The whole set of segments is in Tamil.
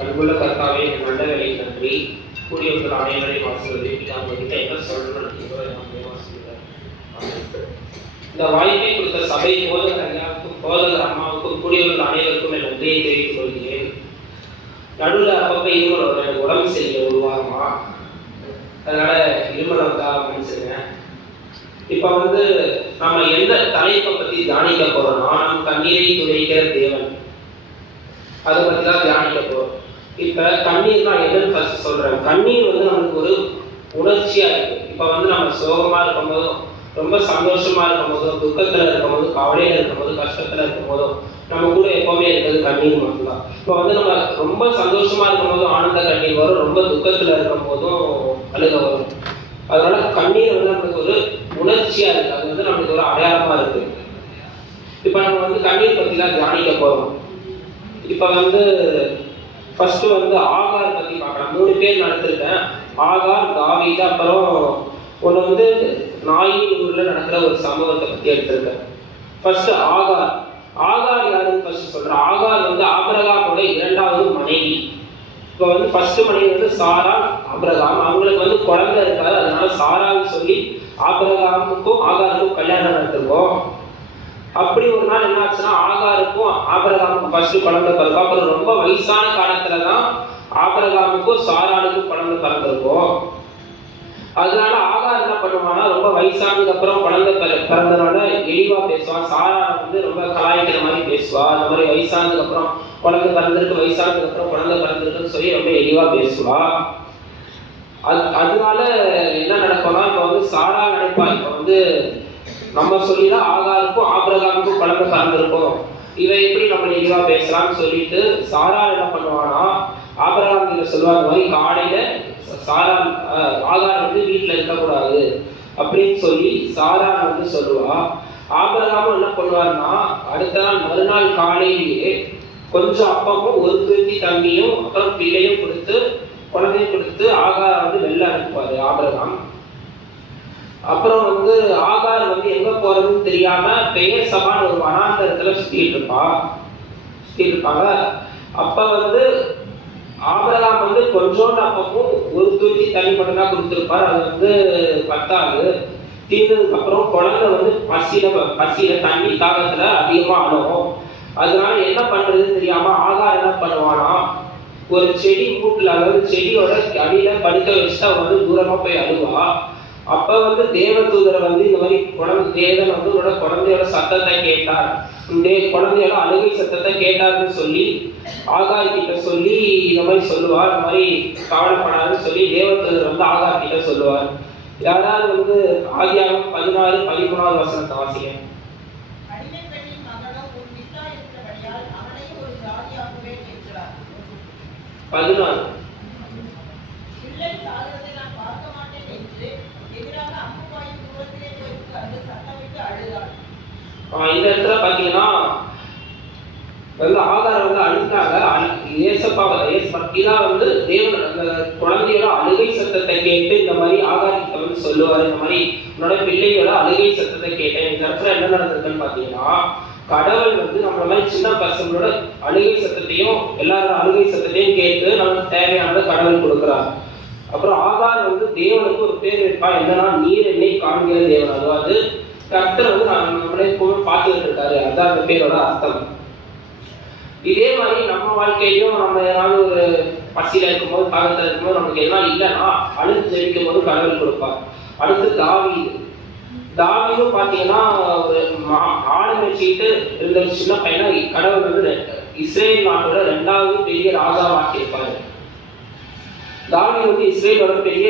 அன்புள்ள கர்த்தாவே, நல்ல வேலை நன்றி. கூடியவர்கள் அனைவரையும் வாசிப்பதை நம்ம கிட்ட என்ன சொல்லணும்னு இந்த வாய்ப்பை கொடுத்த சபை போதகர் ஐயாவுக்கும் போதகர் அம்மாவுக்கும் கூடியவர்கள் அனைவருக்கும் நன்றியை தெரிவித்துக் கொள்கிறேன். நடுவில் அப்பப்போ இருமல் எனக்கு உடம்பு சரியில்லை ஒரு வாரமா, அதனால இருமல் வந்தா மனுஷங்க. இப்போ நம்ம எந்த தலைப்பை பற்றி தியானிக்க போறோம்னா, நம் கண்ணீரை துடைக்கிற தேவன், அதை பற்றி தான் தியானிக்க போறோம். இப்போ கண்ணீர்னா எதுன்னு ஃபர்ஸ்ட் சொல்றேன். கண்ணீர் நமக்கு ஒரு உணர்ச்சியா இருக்கு. இப்போ நம்ம சோகமா இருக்கும் போதும், ரொம்ப சந்தோஷமா இருக்கும் போதும், துக்கத்துல இருக்கும் போதும், கவலையில இருக்கும் போதும், கஷ்டத்துல இருக்கும் போதும் நம்ம கூட எப்பவுமே இருக்கிறது கண்ணீர் மட்டும்தான். இப்போ நம்ம ரொம்ப சந்தோஷமா இருக்கும் போதும் ஆனந்த கண்ணீர் வரும், ரொம்ப துக்கத்துல இருக்கும் போதும் அழுக வரும். அதனால கண்ணீர் நம்மளுக்கு ஒரு உணர்ச்சியா இருக்கு, அது நம்மளுக்கு ஒரு அடையாளமா இருக்கு. இப்போ நம்ம கண்ணீர் பத்தி தான் தியானிக்க போறோம். இப்போ ஃபர்ஸ்ட் ஆகார் பத்தி பார்க்கலாம். 3 பேர் நடத்திருக்கேன். ஆகார், தாவீது, அப்புறம் ஒன்று நாயின் ஊர்ல நடக்கிற ஒரு சம்பவத்தை பத்தி எடுத்திருக்கேன். ஃபர்ஸ்ட் ஆகார். ஆகார் யாருன்னு ஃபர்ஸ்ட் சொல்றேன். ஆகார் ஆபிரகாமோட 2வது மனைவி. இப்போ ஃபர்ஸ்ட் மனைவி சாரா, ஆபிரகாம். அவங்களுக்கு குழந்தை இருக்காது, அதனால சாரான்னு சொல்லி ஆபிரகாமுக்கும் ஆகாருக்கும் கல்யாணம் நடத்திருக்கோம். அப்படி ஒரு நாள் என்ன ஆச்சுன்னா, ஆகாருக்கும் ஆபிரகாமுக்கும் ஃபர்ஸ்ட் குழந்தை பிறக்கும். அப்புறம் ரொம்ப வயசான காலத்துலதான் ஆபிரகாமுக்கும் சாராளுக்கும் குழந்தை பிறந்திருக்கும். அதனால ஆகார் என்ன பண்ணுவான்னா, ரொம்ப வயசானதுக்கு அப்புறம் குழந்தை பிறந்தனால எளிவா பேசுவான். சாரா ரொம்ப கலாய்க்கிற மாதிரி பேசுவா. அந்த மாதிரி வயசானதுக்கு அப்புறம் குழந்தை பிறந்திருக்கு, வயசானதுக்கு அப்புறம் குழந்தை பிறந்திருக்குன்னு சொல்லி ரொம்ப எளிவா பேசுவா. அதனால என்ன நடக்கும்னா, இப்போ சாரா நினைப்பா, இப்போ நம்ம சொல்லிதான் ஆகாருக்கும் ஆபிரகாமுக்கும் குழந்தை பிறந்திருக்கும், இவன் எப்படி நம்ம எளிவா பேசலாம்னு சொல்லிட்டு சாரா என்ன பண்ணுவானா, ஆபிரகாம் கிட்ட சொல்லுவாங்க, மாதிரி காலையில சாரா ஆகார் வீட்டுல இருக்கக்கூடாது அப்படின்னு சொல்லி சாரா சொல்லுவா. ஆபிரகாமும் என்ன பண்ணுவாருன்னா, அடுத்த நாள் மறுநாள் காலையிலேயே கொஞ்சம் அப்பமும் ஒரு திருத்தி தண்ணியும் அப்புறம் பிள்ளையும் கொடுத்து குழந்தையும் கொடுத்து ஆகார் வெளில அனுப்புவாரு ஆபிரகாம். அப்புறம் ஆகார் எங்க போறதுன்னு தெரியாம பெயர் சபான் ஒரு வனாந்தரத்துல சுத்திட்டு இருப்பாங்க. அப்ப ஆபிரகாம் கொஞ்சோண்டு அப்பவும் ஒரு தூக்கி தண்ணி மட்டும் தான் கொடுத்துருப்பாரு. அது பத்தாது. தீர்ந்ததுக்கு அப்புறம் குழந்தை பசியில தண்ணி தாகத்துல அதிகமா அழுகும். அதனால என்ன பண்றதுன்னு தெரியாம ஆகார் என்ன பண்ணுவானா, ஒரு செடி மூட்டுல, அதாவது செடியோட அடியில படுக்க வச்சுட்டு தூரமா போய் அழுவா. அப்ப தேவதூதரை இந்த மாதிரி தேவன் உன்னோட குழந்தையோட சத்தத்தை கேட்டார், குழந்தையோட அழுகை சத்தத்தை கேட்டாருன்னு சொல்லி ஆகார் கிட்ட சொல்லி இந்த மாதிரி சொல்லுவார். இந்த மாதிரி கவலைப்படாதுன்னு சொல்லி தேவதூதர் ஆகார் கிட்ட சொல்லுவார். யாராவது ஆதியாகமம் 16:13 வசனத்தை வாசிங்க. 16. இந்த இடத்துல பாத்தீங்கன்னா ஆகார் அழுத்தாங்க. தேவன் அந்த குழந்தையோட அழுகை சத்தத்தை கேட்டு இந்த மாதிரி ஆகார் கிட்ட சொல்லுவாரு, இந்த மாதிரி உன்னோட பிள்ளையோட அழுகை சத்தத்தை கேட்டேன். இந்த இடத்துல என்ன நடந்திருக்குன்னு பாத்தீங்கன்னா, கடவுள் நம்மள மாதிரி சின்ன பசங்களோட அழுகை சத்தத்தையும் எல்லாரோட அழுகை சத்தத்தையும் கேட்டு நமக்கு தேவையானதை கடவுள் கொடுக்குறாரு. அப்புறம் ஆகார் தேவனுக்கு ஒரு பேர் வைப்பா, என்னன்னா நீர் என்னை காண்கிற தேவன். அதாவது கர்த்தர் நம்மளே பார்த்துக்கிட்டு இருக்காரு, அதான் அந்த பேரோட அர்த்தம். இதே மாதிரி நம்ம வாழ்க்கையிலும் நம்ம ஏதாவது ஒரு பசியில இருக்கும்போது, தாகத்துல இருக்கும்போது, நமக்கு எல்லாம் இல்லைன்னா அழுது ஜெயிக்கும் போது கடவுள் கொடுப்பார். அடுத்து தாவீதும் பாத்தீங்கன்னா ஒரு ஆடு மேய்ச்சிட்டு இருந்த சின்ன பையனா கடவுள் இஸ்ரேல் நாட்டோட 2வது பெரிய ராஜாவாக்கி இருப்பாரு. தாவீது இஸ்ரேலோட பெரிய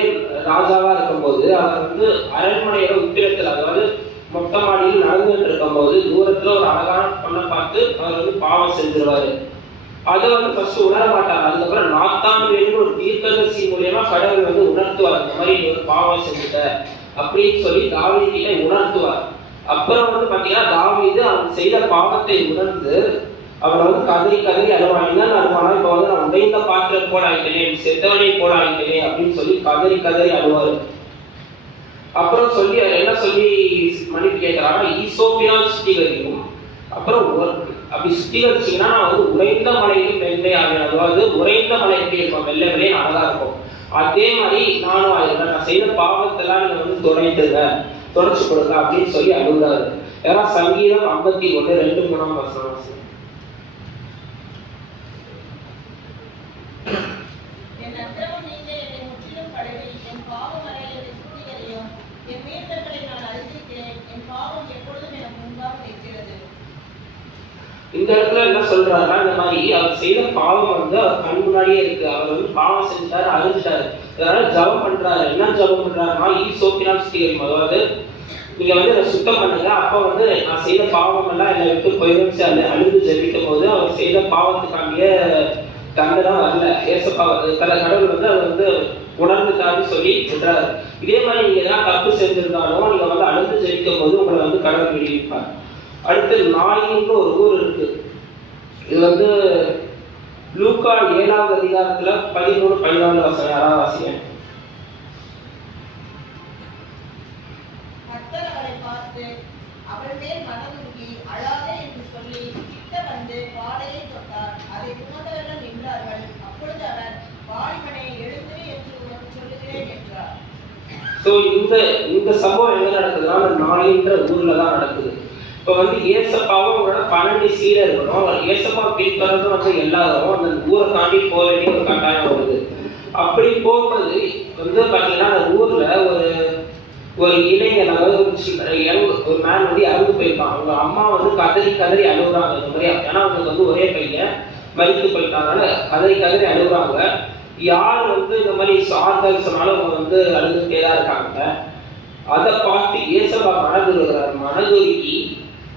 ராஜாவா இருக்கும்போது அவர் அரண்மனையோட உத்திரத்துல, அதாவது மொட்டை மாடியில் நடந்துட்டு இருக்கும் போது தூரத்துல ஒரு அழகான பொண்ணை பார்த்து அவர் பாவம் செஞ்சிருவாரு. அதை ஃபர்ஸ்ட் உணர மாட்டார். அதுக்கப்புறம் நாத்தான் வேணும் ஒரு தீர்க்கதரிசி மூலியமா கடவுள் உணர்த்துவார், இந்த மாதிரி ஒரு பாவம் செஞ்சுட்ட அப்படின்னு சொல்லி தாவீது கிட்ட உணர்த்துவார். அப்புறம் பாத்தீங்கன்னா தாவீது அவன் செய்த பாவத்தை உணர்ந்து அவர் கதறி அழுவான். என்னன்னு அழுவானா, இப்போ நான் உடைந்த பாத்திரம் போல ஆயிட்டேனே, செத்தவனை போல ஆயிட்டேனே அப்படின்னு சொல்லி கதறி அழுவாரு. அப்புறம் சொல்லி என்ன சொல்லி மன்னிப்பு கேட்கிறாங்கன்னா, ஈசோப்பியால் சுத்திகரிக்கும். அப்புறம் அப்படி சுத்திகரிச்சீங்கன்னா நான் உறைந்த மலையிலும் மென்மையாக, அதாவது உறைந்த மலை எப்படி இருக்கும், வெள்ளை வெள்ளையும் அழகா இருக்கும், அதே மாதிரி நானும் ஆயிடுறேன், நான் செய்த பாவத்தெல்லாம் நீங்க வந்து துடைத்துங்க, தொடச்சு கொடுங்க அப்படின்னு சொல்லி அழுகுறாரு. ஏன்னா சங்கீதம் 51:2-3 இந்த இடத்துல என்ன சொல்றாருன்னா, இந்த மாதிரி அவர் செய்த பாவம் வந்து அவர் கண் முன்னாடியே இருக்கு. அவர் வந்து பாவம் செஞ்சாரு, அழிஞ்சிட்டாரு. அதனால ஜபம் பண்றாரு. என்ன ஜபம் பண்றாருன்னா, சோப்பினால் சுத்திகரிக்கும், அதாவது நீங்க வந்து அதை சுத்தம் பண்ணுங்க, அப்ப வந்து நான் செய்த பாவம் எல்லாம் என்னை விட்டு போயிடும். அழுது ஜெபிக்கும் போது அவர் செய்த பாவத்துக்காண்டிய தண்டனை வரல. ஏசப்பா கடவுள் வந்து அவர் வந்து உணர்ந்துட்டாருன்னு சொல்லி விடுறாரு. இதே மாதிரி நீங்க எதாவது தப்பு செஞ்சிருந்தாலும் நீங்க வந்து அழுது ஜெபிக்கும் போது உங்களை வந்து கடவுள் விடுவிப்பார். அடுத்து நாயின்னு ஒரு ஊர் இருக்கு. இது வந்து லூக்கா 7வது அதிகாரத்துல 13-14 வசனம் யாராவது வாசிங்க. இந்த சம்பவம் எங்க நடக்குதுன்னா, நாயின்ற ஊர்ல தான் நடக்குது. இப்போ வந்து ஏசப்பாவும் அவங்களோட 12 சீடர்களும் ஏசப்பா பிரிக்கிறதும் வந்து எல்லாரும் அந்த ஊரை தாண்டி போக வேண்டிய ஒரு கட்டாயம் வருது. அப்படி போகும்போது வந்து பார்த்தீங்கன்னா அந்த ஊர்ல ஒரு இளைஞர், அதாவது ஒரு மேன் வந்து இறந்து போயிருப்பான். அவங்க அம்மா வந்து கதறி கதறி அழுகுறாங்க. இந்த மாதிரி ஏன்னா அவங்களுக்கு வந்து ஒரே பையன் மரித்து போயிட்டாங்க, கதறி கதறி அழுகுறாங்க. யார் வந்து இந்த மாதிரி சார்தல் சொன்னாலும் அவங்க வந்து அழுதுகிட்டே தான் இருக்காங்க. அதை பார்த்து ஏசப்பா மனதுருகி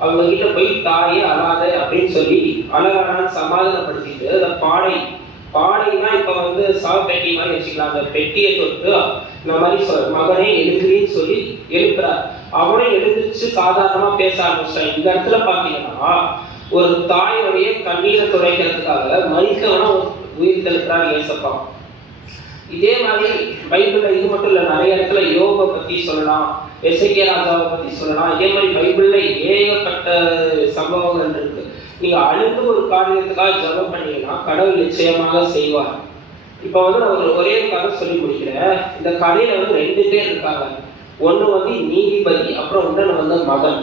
அவங்க கிட்ட போய் தாயே அழாத அப்படின்னு சொல்லி அழகான சமாதானப்படுத்திட்டு அந்த பாடைனா இப்ப வந்து பெட்டி மாதிரி வச்சுக்கலாம். அந்த பெட்டியை தொட்டு இந்த மாதிரி மகனே எழுதுன்னு சொல்லி எழுப்புறார். அவனே எழுந்திருச்சு சாதாரணமா பேச ஆரம்பிச்சான். இந்த இடத்துல பாத்தீங்கன்னா ஒரு தாயோடைய கண்ணீரை துடைக்கிறதுக்காக மரித்தவனை உயிர் தெழுக்கிறார் ஏசப்பா. இதே மாதிரி பைபிள்ல இது மட்டும் இல்லை, நிறைய இடத்துல யோகை பத்தி சொல்லலாம், எசேக்கியா ராஜாவை பத்தி சொல்லலாம். இதே மாதிரி பைபிள்ல ஏகப்பட்ட சம்பவங்கள் இருக்கு. நீங்க அழுது ஒரு காரியத்துக்காக ஜெபம் பண்ணீங்கன்னா கடவுள் நிச்சயமாக செய்வார். இப்ப வந்து நான் ஒரே கதை சொல்லி முடிக்கிறேன். இந்த கதையில வந்து 2 பேர் இருக்காங்க. ஒண்ணு வந்து நீதிபதி, அப்புறம் இன்னொன்னு வந்து மகன்.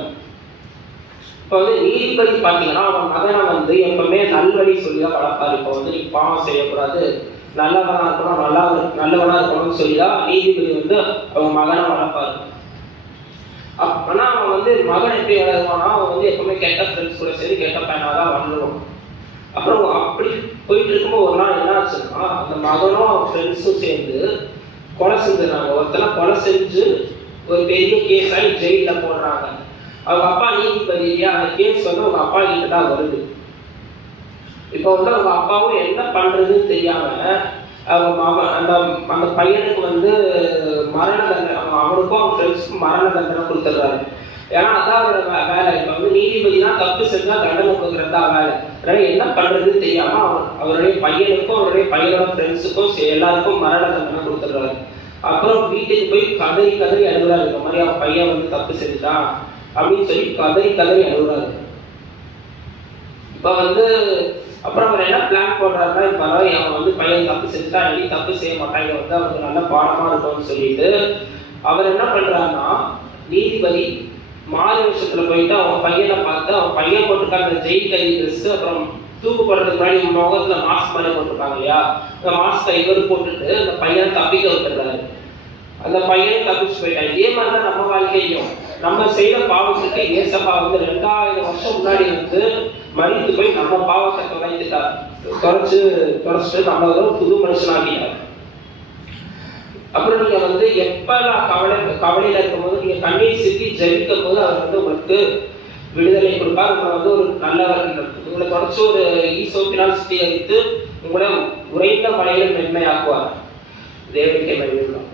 இப்ப வந்து நீதிபதி பாத்தீங்கன்னா அவன் மகனை வந்து எப்பவுமே நல்வழி சொல்லிதான் வளர்ப்பாரு. இப்ப வந்து நீ பாவம் செய்யக்கூடாது, நல்லவனா இருக்கணும், நல்லவனா இருக்கணும்னு சொல்லிதான் நீதிபதி வந்து அவங்க மகனை வளர்ப்பாரு. ஆனா அவன் வந்து மகன் எப்படி வளருவானா, அவன் வந்து எப்பவுமே கெட்ட ஃப்ரெண்ட்ஸ் கூட சரி கெட்ட பையனாதான் வளருவான். அப்புறம் அப்படி போயிட்டு இருக்கும்போது ஒரு நாள் என்ன ஆச்சுன்னா, அந்த மகனும் அவன் ஃப்ரெண்ட்ஸும் சேர்ந்து கொலை செஞ்சுறாங்க. ஒருத்தனை கொலை செஞ்சு ஒரு பெரிய கேஸ் ஆகி ஜெயில போடுறாங்க. அவங்க அப்பா நீதிபதி இல்லையா, அந்த கேஸ் வந்து அவங்க அப்பா கிட்ட தான் வருது. இப்போ வந்து அவங்க அப்பாவும் என்ன பண்றதுன்னு தெரியாம அவங்க அந்த பையனுக்கு வந்து மரண தண்டனை, அவனுக்கும் அவன் ஃப்ரெண்ட்ஸுக்கும் மரண தண்டனை கொடுத்துட்றாரு. ஏன்னா அதான் அவரோட வேலை. இப்போ வந்து நீதிபதி தான் தப்பு செஞ்சா தண்டனை கொடுக்குறது தான் வேலை. அதனால என்ன பண்றதுன்னு தெரியாம அவருடைய பையனுக்கும் அவருடைய பையனோட ஃப்ரெண்ட்ஸுக்கும் எல்லாருக்கும் மரண தண்டனை கொடுத்துட்றாரு. அப்புறம் வீட்டுக்கு போய் கதறி கதறி அழுகுறாரு. இந்த மாதிரி அவன் பையன் வந்து தப்பு செஞ்சுட்டான் அப்படின்னு சொல்லி கதறி கதறி அழுகுறாரு. இப்போ வந்து அப்புறம் அவர் என்ன பிளான் போடுறாருன்னா, இப்போ அவன் வந்து பையன் தப்பு செஞ்சுட்டா இனி தப்பு செய்ய மாட்டான், இதை வந்து அவருக்கு நல்ல பாடமா இருக்கும்னு சொல்லிட்டு அவர் என்ன பண்றாருன்னா, நீதிபதி மாறு விஷயத்துல போயிட்டு அவன் பையனை பார்த்து அவன் பையன் போட்டிருக்காங்க அந்த ஜெயில் கைதி ட்ரெஸ், அப்புறம் தூக்கு போடுறதுக்கு முன்னாடி முகத்துல மாஸ்க் மாதிரி போட்டிருக்காங்க இல்லையா, அந்த மாஸ்கை இவர் போட்டுட்டு அந்த பையனை தப்பிக்க விட்டுறாரு. அந்த பையனை தப்பிச்சு போயிட்டான். இதே மாதிரிதான் நம்ம வாழ்க்கையும் நம்ம செய்த பாவத்துக்கு ஏசப்பா வந்து 2000 வருஷம் முன்னாடி வந்து மறித்து போய் நம்ம பாவத்தை தொலைத்துட்டார், தொலைச்சிட்டு நம்ம புது மனுஷனாகிட்டார். அப்புறம் நீங்க வந்து எப்ப நான் கவலையில இருக்கும்போது நீங்க கண்ணீர் சிந்தி ஜெபிக்கும் போது அவர் வந்து உங்களுக்கு விடுதலை கொடுப்பார். உங்களை வந்து ஒரு நல்லவர், உங்களை தொடர்ச்சி ஒரு ஈசோப்பினால் சுத்திகரித்து உங்களை உறைந்த மலையில மென்மையாக்குவார். தேவனுக்கே மகிமை.